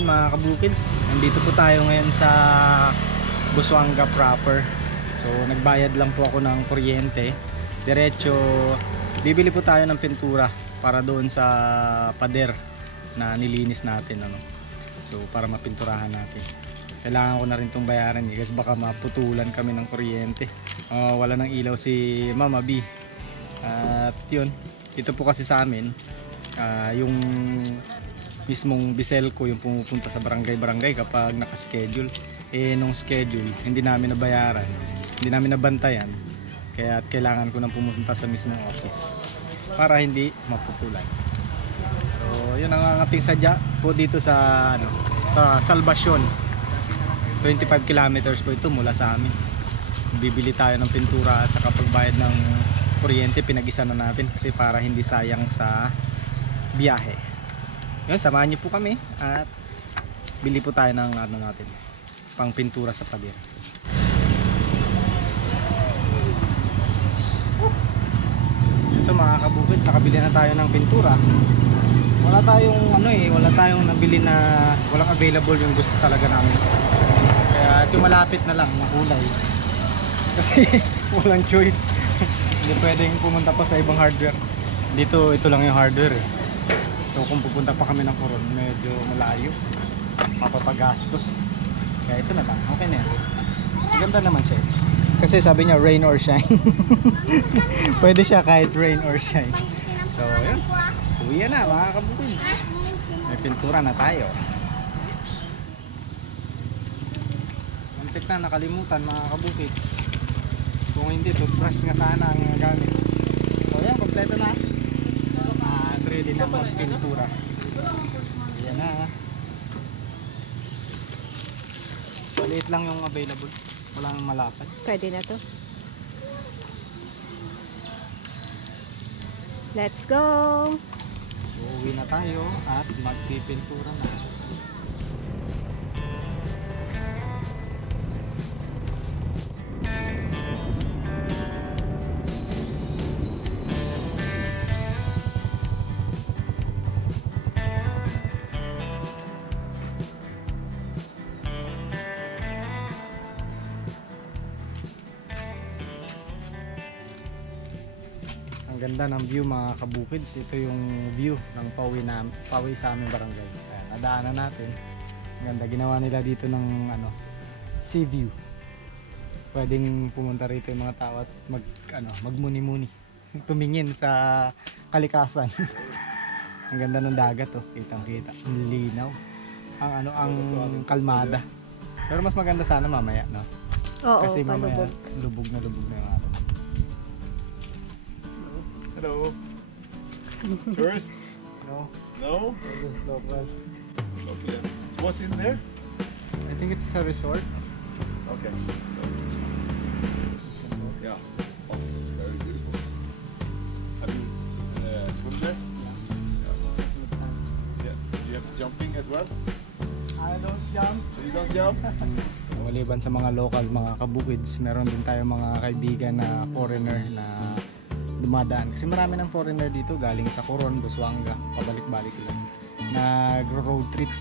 Ayan mga kabukids, nandito po tayo ngayon sa Busuanga proper. So nagbayad lang po ako ng kuryente. Diretso bibili po tayo ng pintura para doon sa pader na nilinis natin, ano. So para mapinturahan natin. Kailangan ko na rin itong bayaran kasi baka maputulan kami ng kuryente. Wala ng ilaw si Mama B. At yun, ito po kasi sa amin, yung mismong Biselco yung pumupunta sa barangay-barangay kapag nakaschedule. Nung schedule, hindi namin nabayaran, hindi namin nabantayan. Kaya kailangan ko nang pumunta sa mismong office para hindi maputulan. So yun ang ating sadya po dito sa, sa Salvacion. 25 kilometers po ito mula sa amin. Bibili tayo ng pintura at saka pagbayad ng kuryente pinag-isa na natin kasi para hindi sayang sa biyahe. Yun, samahan niyo po kami at bili po tayo ng natin, pang pintura sa pader. Ito mga kabukid, nakabili na tayo ng pintura. Wala tayong wala tayong nabili na walang available yung gusto talaga namin. Kaya ito malapit na lang na kulay. Kasi walang choice. Hindi pwedeng pumunta pa sa ibang hardware. Dito ito lang yung hardware. So kung pupunta pa kami ng Coron, medyo malayo, mapapagastos. Kaya ito na lang, okay na yan. Ganda naman siya. Kasi sabi niya rain or shine. Pwede siya kahit rain or shine. So yun, uwi na mga kabukids. May pintura na tayo. Muntik na nakalimutan mga kabukids. Kung hindi, toothbrush nga sana ang gamit. So yan, kompleto na. Ready na magpintura. Ayan na. Maliit lang yung available. Walang malapad. Pwede na to. Let's go! Uuwi na tayo at magpipintura na. Ang ganda ng view mga kabukids. Ito yung view ng pauwi sa aming barangay. Ayan, nadaanan natin. Ang ganda, ginawa nila dito ng sea view. Pwedeng pumunta rito yung mga tao at magmuni-muni. Tumingin sa kalikasan. Ang ganda ng dagat, oh. Kitang-kita. Ang linaw. Ang kalmada. Pero mas maganda sana mamaya, no? Oo, kasi mamaya palubog. lubog na yung araw. Hello. Tourists? No? No? Just local. Okay. What's in there? I think it's a resort. Okay. Yeah. Oh, very beautiful. Have you swim there? Yeah. Do you have jumping as well? I don't jump. You don't jump? Maliban sa mga local, mga kabukids, meron din tayo mga kaibigan na foreigner na dumadaan. Kasi marami ng foreigner dito galing sa Coron, Busuanga, pabalik-balik sila. Nag-road trip.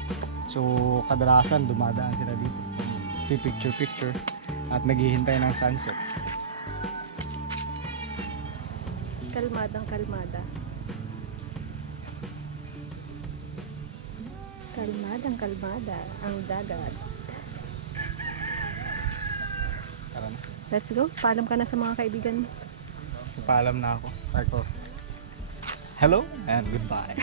So kadalasan dumadaan sila dito. Picture at naghihintay ng sunset. Kalmadang kalmada. Kalmadang kalmada ang dagat. Tara na. Let's go. Paalam ka na sa mga kaibigan mo. Paalam na ako. Hello and goodbye.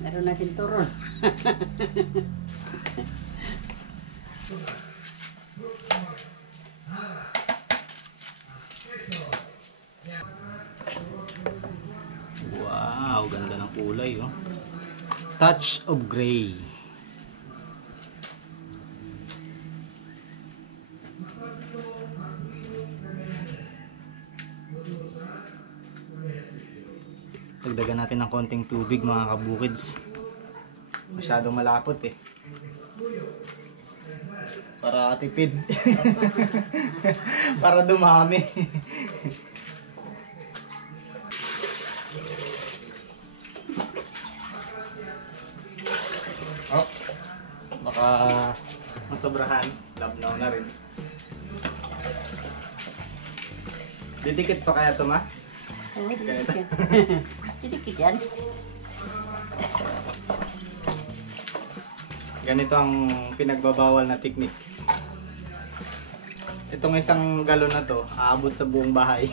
Meron natin turon. Wow. Wow, ganda ng kulay, oh. Touch of gray. Dagdagan natin ng konting tubig mga kabukids. Masyadong malapot eh. Para tipid. Para dumami. Oh, baka masobrahan. Labnaw na rin. Didikit pa kaya ito, ma? Oo, didikit yan. Didikit yan. Ganito ang pinagbabawal na teknik. Itong isang galon na to, aabot sa buong bahay.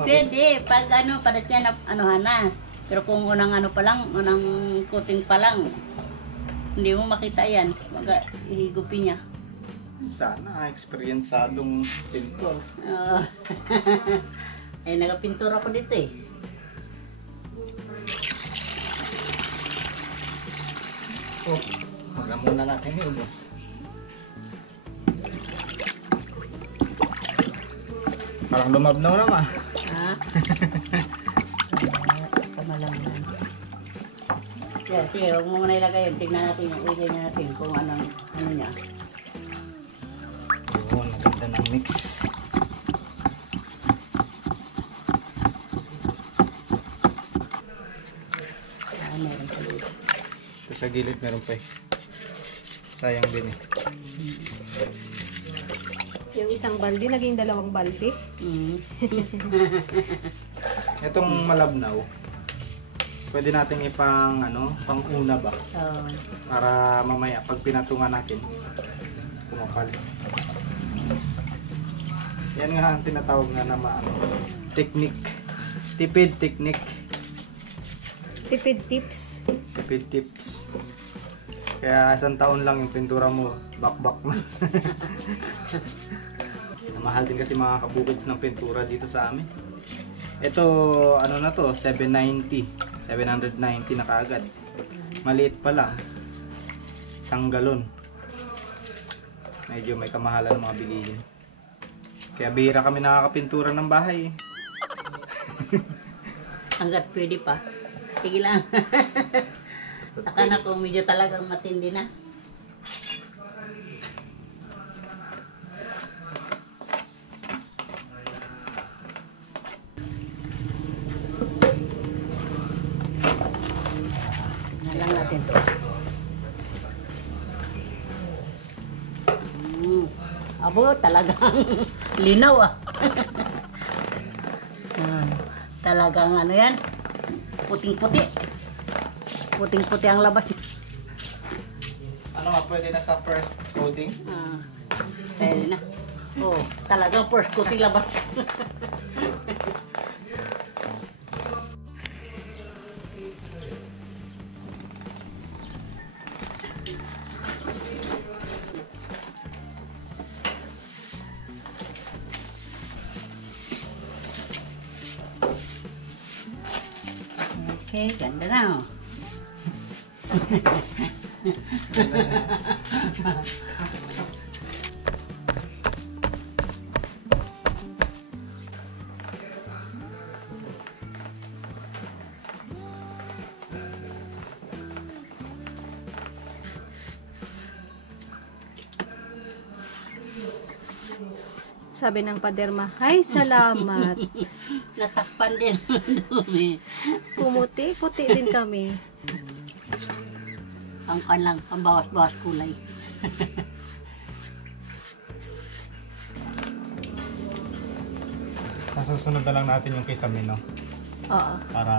Pwede, pag ano, padat yan, anuhan na. Pero kung unang ano pa lang, unang coating pa lang, hindi mo makita yan. Ihigupin niya. Sana, eksperyensadong pintor. Ay, nagapintura ko dito eh. Oh, wag muna natin yung boss. Parang lumabnaw naman. Ha? Kamalang yan. Yeah, sige, huwag mo muna ilagay yun. Tignan natin yung ilagay natin kung anong, ano niya. Yun, maganda ng mix. Meron pa dito. Ito sa gilid meron pa eh. Sayang din eh. Yung isang balde, naging 2 balde. Itong malabnaw, pwede natin ipang ano, pang una ba? Para mamaya pag pinatungan natin, kumapal. Yan nga ang tinatawag nga na technique. Tipid technique. Tipid tips. Tipid tips. Kaya 1 taon lang yung pintura mo, bakbak na. Mahal din kasi mga kabukids ng pintura dito sa amin. Ito, ano na to, 790 na kaagad. Maliit pa lang. 1 galon. Medyo may kamahalan ng mga bilihin. Kaya bihira kami nakakapintura ng bahay. Hanggat pwede pa. Sige lang. Saka na kung medyo talagang matindi na. Nalang natin to. Abo, talagang linaw ah. Talagang ano yan, puting-puti. Puting-puti ang labas. Ano nga, pwede na sa first coating? Pwede na. Oh, talagang first coating labas. Okay, ganda na oh. Sabi ng paderma, "Ay, salamat." Natakpan din. Dumi. Pumuti, puti din kami. Ang kanlang, ang bawas-bawas kulay. Sa susunod na lang natin yung kisame, no? Oo. Para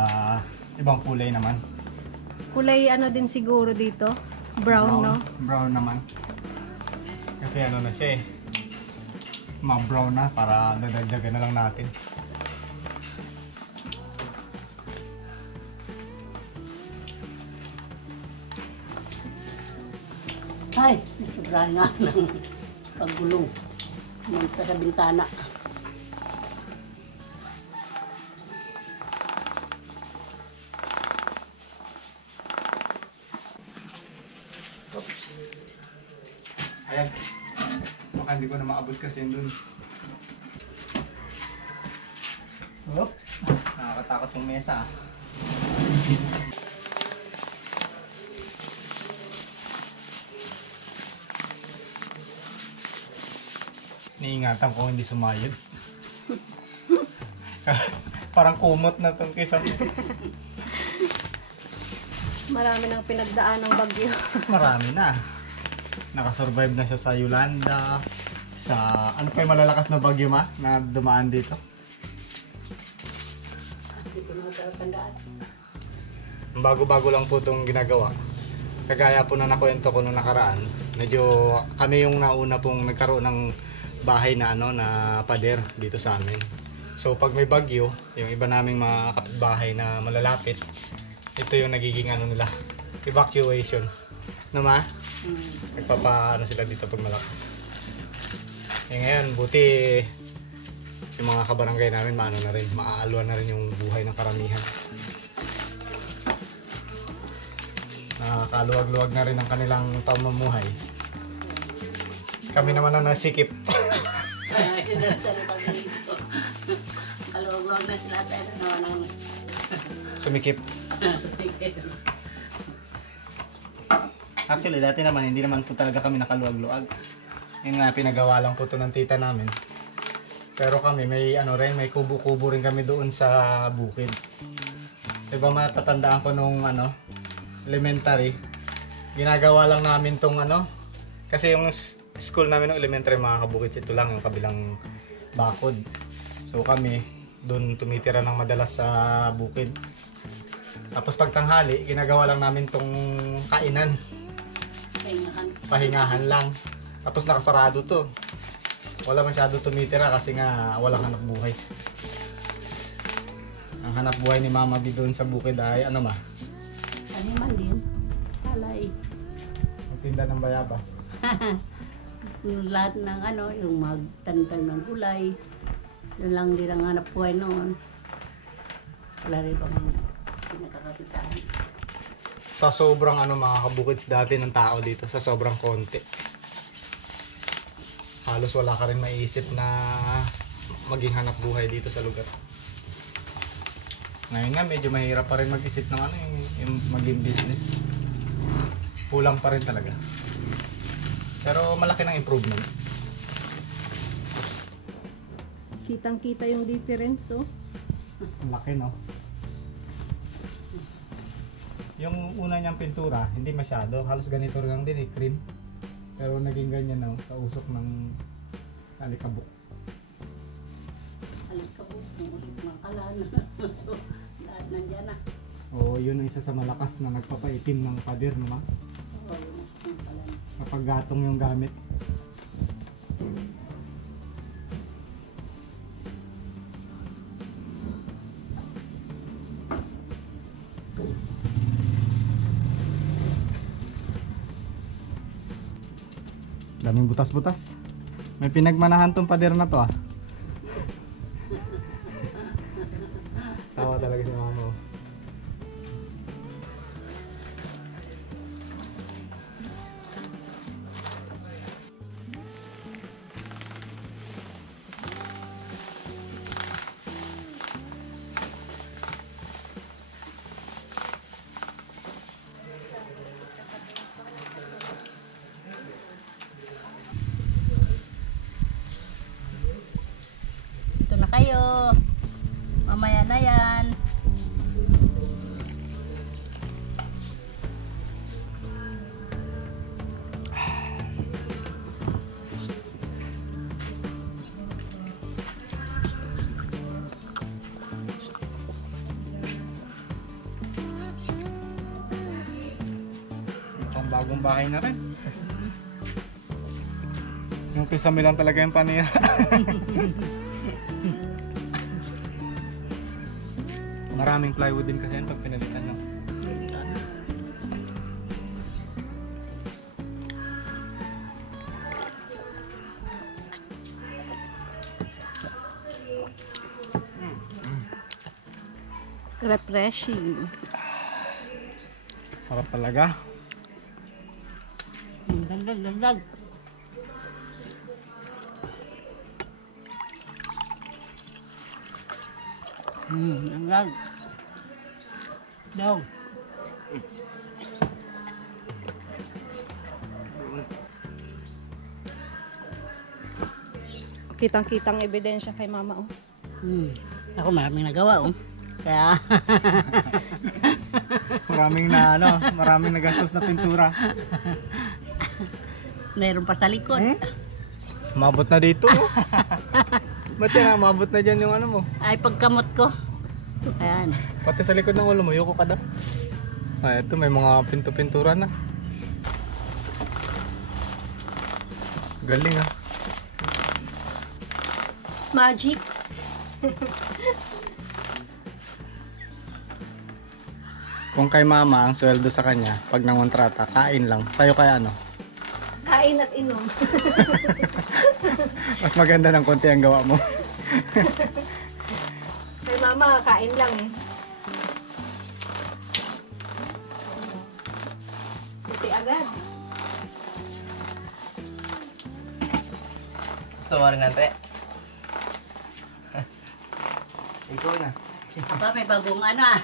ibang kulay naman. Kulay ano din siguro dito? Brown, no? Brown naman. Kasi ano na siya eh. Ma-brown na para dadagdagan na lang natin. Ay, sobrahan nga ng paggulong ng sa bintana. Ayan. Baka hindi ko na maabot kasi yun dun. Yup. Nakakatakot yung mesa. Niingatan ko hindi sumayod. Parang kumot na itong kisam. Marami nang pinagdaan ng bagyo. Marami na. Nakasurvive na siya sa Yolanda. Sa ano pa yung malalakas na bagyo ma na dumaan dito? Bago-bago lang po itong ginagawa. Kagaya po na nakwento ko nung nakaraan. Medyo kami yung nauna pong nagkaroon ng bahay na ano na pader dito sa amin. So pag may bagyo, yung iba naming mga kapitbahay na malalapit, ito yung nagiging ano nila, evacuation. No ma? Nagpapaano sila dito pag malakas. Eh ngayon, buti yung mga kabarangay namin maano na rin, maaaluan na rin yung buhay ng karamihan. Nakakaluwag-luwag na rin ang kanilang pamumuhay. Kami naman ang nasikip. Kalugog na sila tayo naman ng Sumikip. Actually, dati naman, hindi naman po talaga kami nakaluwag-luwag. Yun nga, pinagawa lang po ito ng tita namin. Pero kami, may ano rin, may kubo-kubo rin kami doon sa bukid. Diba matatandaan ko nung ano, elementary, ginagawa lang namin tong ano, kasi yung school namin ng elementary mga kabukid, ito lang yung kabilang bakod. So kami, doon tumitira ng madalas sa bukid. Tapos pag tanghali, ginagawa lang namin tong kainan. Pahingahan lang. Tapos nakasarado to. Wala masyado tumitira kasi nga walang hanap buhay. Ang hanap buhay ni Mama B doon sa bukid ay ano ma? animal din. Palay. Magtinda ng bayabas. Lahat ng ano, yung magtantang ng gulay. Yun lang din ang hanap buhay noon. Wala rin bang pinakakapitaan. Sa sobrang ano mga kabukids dati ng tao dito, sa sobrang konti. Halos wala ka rin maiisip na maging hanap buhay dito sa lugar. Ngayon nga medyo mahirap pa rin mag-isip ng ano yung maging business. Kulang pa rin talaga. Pero malaki ng improvement. Kitang-kita yung difference, oh. Laki no. Yung una niyang pintura, hindi masyado. Halos ganito rin lang din cream. Pero naging ganyan na sa usok ng alikabok. Alikabok, mga kalan. Lahat nandiyan na. O yun ang isa sa malakas na nagpapaitim ng pader naman. Oo, yung kalan. Kapag gatong yung gamit. Daming butas-butas. May pinagmanahan tong pader na to ah. Tawa talaga si Mama. Ito na kayo. Mamaya na yan. Ang bagong bahay na rin. Yung pisami lang talaga yung panira. Maraming plywood din kasi yan pag pinalitan nyo. Refreshing. Sarap talaga. Dagdag. Lang. Daw. Kitang-kitang ebidensya kay mama, oh. Ako maraming nagawa, oh. Kaya, Maraming nagastos na pintura. meron pa sa likod. Mabot na dito. Ba't yan, mabot na dyan yung ano mo? Ay, pagkamot ko. Ayan. Pati sa likod ng ulo mo, yuko ka daw. Ay, ito may mga pinto-pintura na. Galing ah. Magic. Kung kay mama, ang sweldo sa kanya, pag nangontrata, kain lang. Sa'yo kaya ano? Kain at inom. Mas maganda ng konti ang gawa mo. Kay mama, kain lang eh. Buti agad. Sorry nante. Ikaw na. Pa, may bagong ano ah.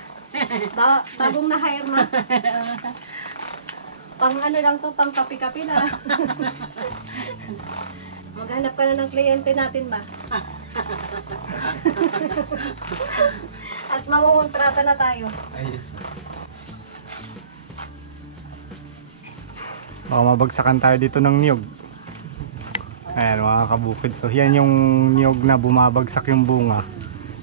Bagong na-hire na. Pang ano lang to, pang kapi-kapi na. Maghanap ka na ng kliyente natin ba? At mangungontrata na tayo. Ayos. Baka mabagsakan tayo dito ng niyog. Ayan mga kabukid. So yan yung niyog na bumabagsak yung bunga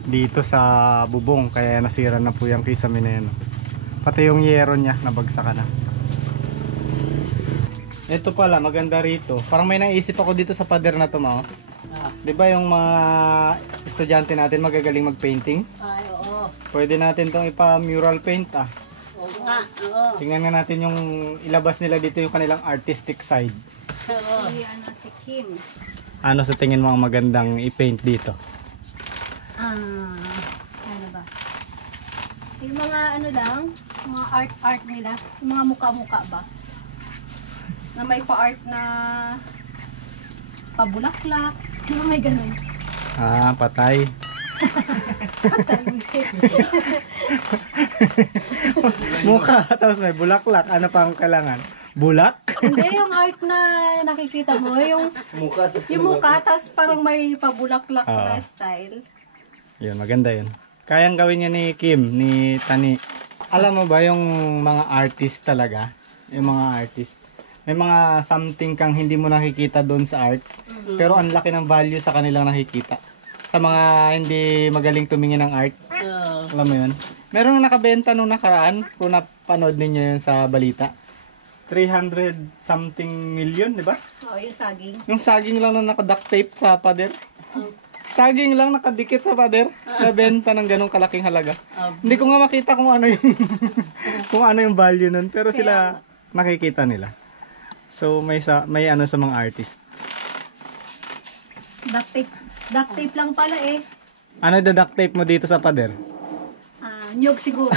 dito sa bubong. Kaya nasira na po yung kisame na yan. Pati yung yero niya nabagsakan na. Ito pala maganda rito. Parang may naisip ako dito sa pader na to, ma. Di ba yung mga estudyante natin magagaling mag-painting? Ay, oo. Pwede natin tong ipa-mural paint ah. Oo nga, oo. Tingnan nga natin yung ilabas nila dito yung kanilang artistic side. Oo. Si Kim. Ano sa tingin mo ang magandang i-paint dito? Ano ba? Yung mga ano lang, mga art nila, yung mga muka-muka ba? Na may pa-art na pabulaklak, yung may ganun. Ah, patay. Mukha, tapos may bulaklak. Ano pa ang kailangan? Bulak? Hindi, yung art na nakikita mo, yung mukha, tapos parang may pabulaklak na style. Yun, maganda yun. Kayang gawin niya ni Kim, ni Tani. Alam mo ba yung mga artist talaga? Yung mga artist. May mga something kang hindi mo nakikita doon sa art. Pero ang laki ng value sa kanilang nakikita. Sa mga hindi magaling tumingin ng art. Oo. Alam mo yun? Meron nakabenta nung nakaraan, kung napanood ninyo yun sa balita. 300 something million, di ba? Oo, yung saging. Yung saging lang na naka-duct tape sa pader. Saging lang nakadikit sa pader. Nabenta ng ganong kalaking halaga. Hindi ko nga makita kung ano yung kung ano yung value nun, pero sila nakikita nila. So may ano sa mga artist. Duct tape lang pala eh. Ano duct tape mo dito sa pader? Nyog siguro.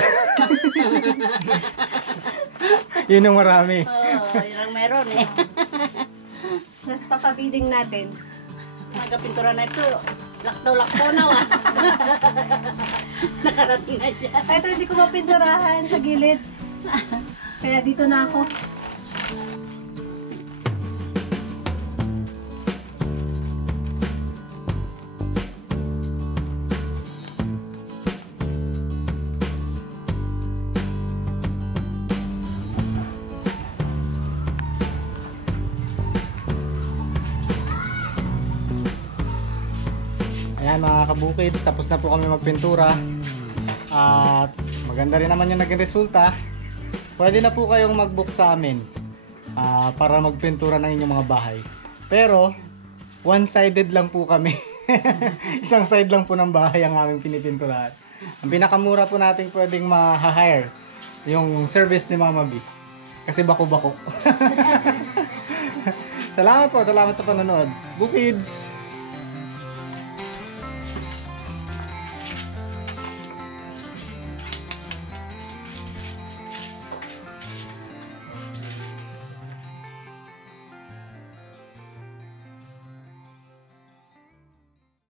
Yun yung marami. Oo, yun ang meron eh. Nas papabiding natin. Nagapintura na ito. Laktaw-laktaw na wa. Nakarating na dyan. Ay, ito hindi ko mapinturahan sa gilid. Kaya dito na ako. Ayan mga kabukids, tapos na po kami magpintura. At maganda rin naman yung naging resulta. Pwede na po kayong mag-book sa amin para magpintura ng inyong mga bahay. Pero one-sided lang po kami. Isang side lang po ng bahay ang aming pinipinturahan. Ang pinakamura po natin pwedeng ma-hire yung service ni Mama B. Kasi bako-bako. Salamat po, salamat sa panonood. Bukids!